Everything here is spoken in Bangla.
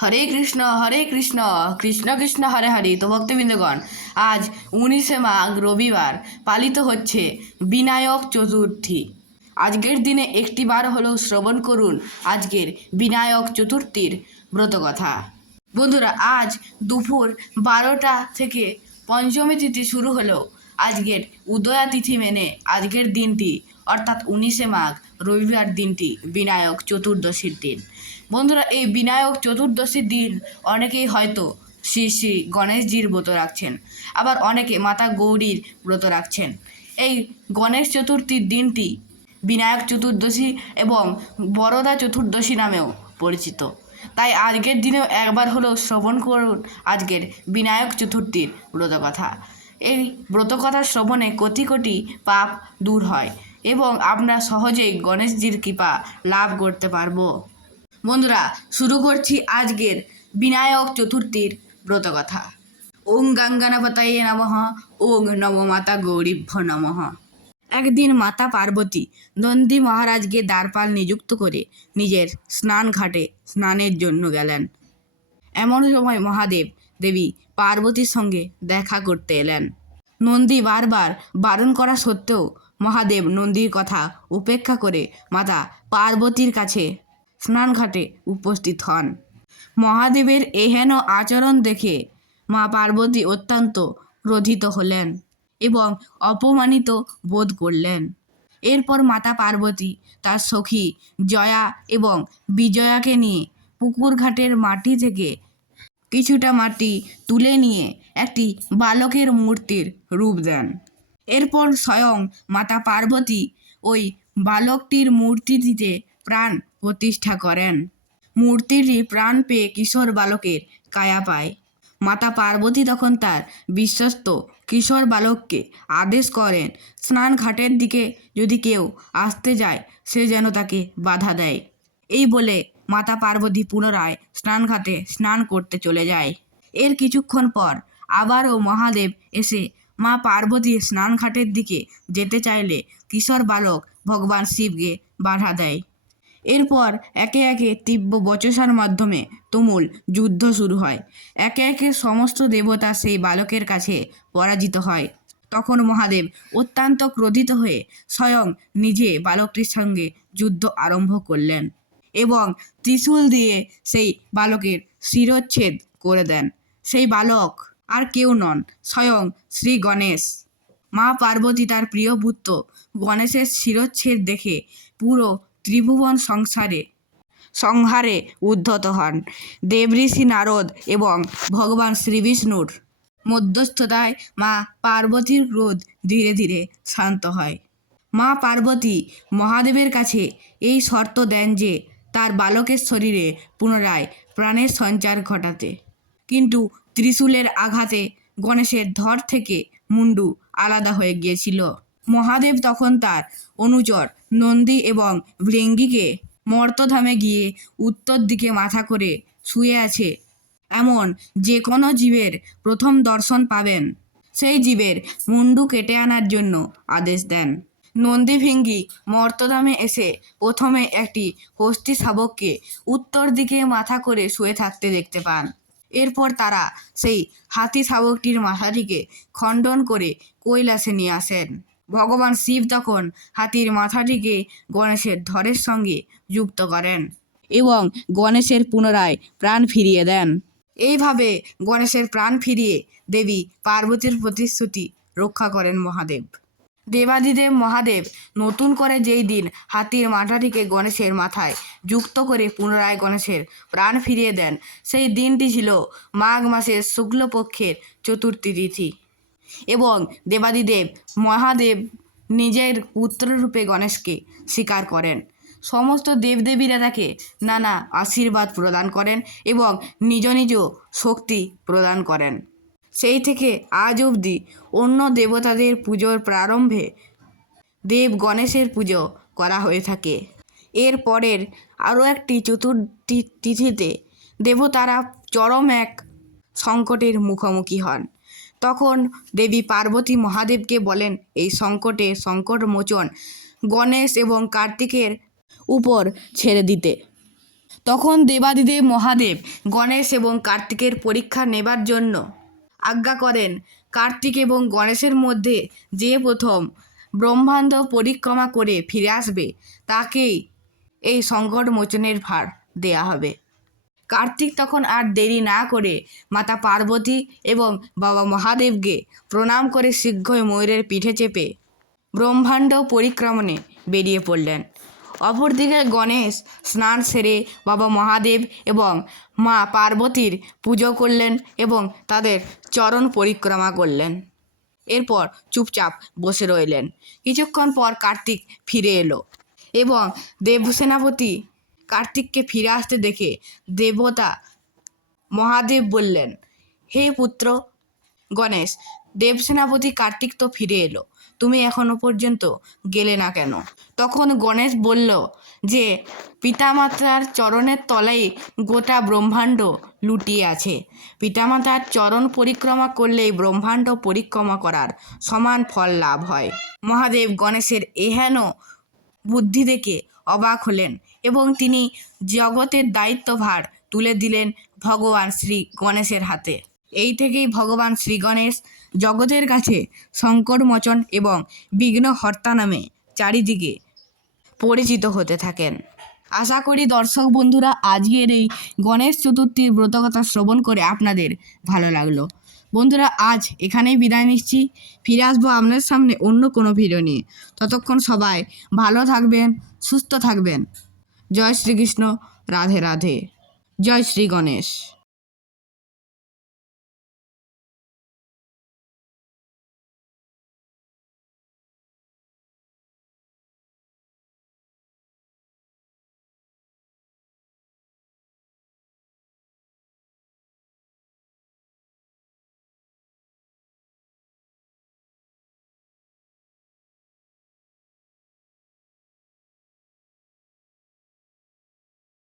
হরে কৃষ্ণ হরে কৃষ্ণ কৃষ্ণ কৃষ্ণ, হরে হরে, তো ভক্তবৃন্দগণ, আজ উনিশে মাঘ রবিবার পালিত হচ্ছে বিনায়ক চতুর্থী। আজকের দিনে একটি বার হলেও শ্রবণ করুন আজকের বিনায়ক চতুর্থীর ব্রতকথা। বন্ধুরা, আজ দুপুর বারোটা থেকে পঞ্চমী তিথি শুরু হলেও আজকের উদয়া তিথি মেনে আজকের দিনটি, অর্থাৎ উনিশে মাঘ রবিবার দিনটি বিনায়ক চতুর্দশীর দিন। বন্ধুরা, এই বিনায়ক চতুর্দশীর দিন অনেকেই হয়তো শ্রী শ্রী গণেশজির ব্রত রাখছেন, আবার অনেকে মাতা গৌরীর ব্রত রাখছেন। এই গণেশ চতুর্থীর দিনটি বিনায়ক চতুর্দশী এবং বরদা চতুর্দশী নামেও পরিচিত। তাই আজকের দিনেও একবার হলেও শ্রবণ করুন আজকের বিনায়ক চতুর্থীর ব্রতকথা। এই ব্রতকথা শ্রবণে কোটি কোটি পাপ দূর হয়। এবং আমরা সহজেই গণেশজির কৃপা লাভ করতে পারব। বন্ধুরা, শুরু করছি আজকের বিনায়ক চতুর্থীর ব্রতকথা। ওং গাঙ্গানাপতায়ে নমঃ, ওং নবমাতা গৌরীভ্য নমঃ। একদিন মাতা পার্বতী নন্দী মহারাজকে দ্বারপাল নিযুক্ত করে নিজের স্নান ঘাটে স্নানের জন্য গেলেন। এমন সময় মহাদেব দেবী পার্বতীর সঙ্গে দেখা করতে এলেন। নন্দী বারবার বারণ করা সত্ত্বেও মহাদেব নন্দীর কথা উপেক্ষা করে মাতা পার্বতীর কাছে স্নানঘাটে উপস্থিত হন। মহাদেবের এহেন আচরণ দেখে মা পার্বতী অত্যন্ত ক্রোধিত হলেন এবং অপমানিত বোধ করলেন। এরপর মাতা পার্বতী তার সখী জয়া এবং বিজয়াকে নিয়ে পুকুর ঘাটের মাটি থেকে কিছুটা মাটি তুলে নিয়ে একটি বালকের মূর্তির রূপ দেন। এরপর স্বয়ং মাতা পার্বতী ওই বালকটির মূর্তিটিতে প্রাণ প্রতিষ্ঠা করেন। মূর্তিটি প্রাণ পেয়ে কিশোর বালকের কায়া পায়। মাতা পার্বতী তখন তার বিশ্বস্ত কিশোর বালককে আদেশ করেন, স্নান ঘাটের দিকে যদি কেউ আসতে যায়, সে যেন তাকে বাধা দেয়। এই বলে মাতা পার্বতী পুনরায় স্নানঘাটে স্নান করতে চলে যায়। এর কিছুক্ষণ পর আবারও মহাদেব এসে মা পার্বতী স্নানঘাটের দিকে যেতে চাইলে কিশোর বালক ভগবান শিবকে বাধা দেয়। এরপর একে একে তীব্র বচসার মাধ্যমে তুমুল যুদ্ধ শুরু হয়। একে একে সমস্ত দেবতা সেই বালকের কাছে পরাজিত হয়। তখন মহাদেব অত্যন্ত ক্রোধিত হয়ে স্বয়ং নিজে বালকটির সঙ্গে যুদ্ধ আরম্ভ করলেন এবং ত্রিশূল দিয়ে সেই বালকের শিরচ্ছেদ করে দেন। সেই বালক আর কেউ নন, স্বয়ং শ্রী গণেশ। মা পার্বতী তার প্রিয় পুত্র, গণেশের শিরচ্ছেদ দেখে পুরো ত্রিভুবন সংসারে সংহারে উদ্ধত হন। দেবঋষি নারদ এবং ভগবান শ্রীবিষ্ণুর মধ্যস্থতায় মা পার্বতীর ক্রোধ ধীরে ধীরে শান্ত হয়। মা পার্বতী মহাদেবের কাছে এই শর্ত দেন যে তার বালকের শরীরে পুনরায় প্রাণের সঞ্চার ঘটাতে। কিন্তু ত্রিশূলের আঘাতে গণেশের ধর থেকে মুন্ডু আলাদা হয়ে গিয়েছিল। মহাদেব তখন তার অনুচর নন্দী এবং ভৃঙ্গিকে মর্তধামে গিয়ে উত্তর দিকে মাথা করে শুয়ে আছে। এমন যে কোনো জীবের প্রথম দর্শন পাবেন। সেই জীবের মুন্ডু কেটে আনার জন্য আদেশ দেন। নন্দী ভৃঙ্গি মর্তধামে এসে প্রথমে একটি হস্তি শাবককে উত্তর দিকে মাথা করে শুয়ে থাকতে দেখতে পান। এরপর তারা সেই হাতি শাবকটির মাথাটিকে খণ্ডন করে কৈলাসে নিয়ে আসেন। ভগবান শিব তখন হাতির মাথাটিকে গণেশের ধরের সঙ্গে যুক্ত করেন এবং গণেশের পুনরায় প্রাণ ফিরিয়ে দেন। এইভাবে গণেশের প্রাণ ফিরিয়ে দেবী পার্বতীর প্রতিশ্রুতি রক্ষা করেন মহাদেব। দেবাদিদেব মহাদেব নতুন করে যেই দিন হাতির মাথাটিকে গণেশের মাথায় যুক্ত করে পুনরায় গণেশের প্রাণ ফিরিয়ে দেন, সেই দিনটি ছিল মাঘ মাসের শুক্লপক্ষের চতুর্থী তিথি। এবং দেবাদিদেব মহাদেব নিজের পুত্ররূপে গণেশকে স্বীকার করেন। সমস্ত দেবদেবীরা তাকে নানা আশীর্বাদ প্রদান করেন এবং নিজ নিজ শক্তি প্রদান করেন। সেই থেকে আজ অবধি অন্য দেবতাদের পুজোর প্রারম্ভে দেব গণেশের পুজো করা হয়ে থাকে। এর পরের আরও একটি চতুর্থী তিথিতে দেবতারা চরম এক সংকটের মুখোমুখি হন। তখন দেবী পার্বতী মহাদেবকে বলেন, এই সংকটে সংকট মোচন গণেশ এবং কার্তিকের উপর ছেড়ে দিতে। তখন দেবাদিদেব মহাদেব গণেশ এবং কার্তিকের পরীক্ষা নেবার জন্য আজ্ঞা করেন, কার্তিক এবং গণেশের মধ্যে যে প্রথম ব্রহ্মাণ্ড পরিক্রমা করে ফিরে আসবে, তাকেই এই সংকট মোচনের ভার দেয়া হবে। কার্তিক তখন আর দেরি না করে মাতা পার্বতী এবং বাবা মহাদেবকে প্রণাম করে শীঘ্রই ময়ূরের পিঠে চেপে ব্রহ্মাণ্ড পরিক্রমণে বেরিয়ে পড়লেন। অপরদিকে গণেশ স্নান সেরে বাবা মহাদেব এবং মা পার্বতীর পুজো করলেন এবং তাদের চরণ পরিক্রমা করলেন। এরপর চুপচাপ বসে রইলেন। কিছুক্ষণ পর কার্তিক ফিরে এলো এবং দেবসেনাপতি কার্তিককে ফিরে আসতে দেখে দেবতা মহাদেব বললেন, হে পুত্র গণেশ দেবসেনাপতি কার্তিক তো ফিরে এলো। তুমি এখনও পর্যন্ত গেলে না কেন? তখন গণেশ বলল যে, পিতামাতার চরণের তলায় গোটা ব্রহ্মাণ্ড লুটিয়ে আছে। পিতামাতার চরণ পরিক্রমা করলেই ব্রহ্মাণ্ড পরিক্রমা করার সমান ফল লাভ হয়। মহাদেব গণেশের এহেন বুদ্ধি দেখে অবাক হলেন এবং তিনি জগতের দায়িত্বভার তুলে দিলেন ভগবান শ্রী গণেশের হাতে। এই থেকেই ভগবান শ্রী গণেশ জগতের কাছে সংকটমোচন এবং বিঘ্নহর্তা নামে চারিদিকে পরিচিত হতে থাকেন। আশা করি দর্শক বন্ধুরা, আজকের এই গণেশ চতুর্থীর ব্রতকথা শ্রবণ করে আপনাদের ভালো লাগল। বন্ধুরা, আজ এখানেই বিদায় নিচ্ছি। ফিরে আসব আপনার সামনে অন্য কোনো ভিডিও নিয়ে। ততক্ষণ সবাই ভালো থাকবেন, সুস্থ থাকবেন। জয় শ্রীকৃষ্ণ, রাধে রাধে। জয় শ্রী গণেশ।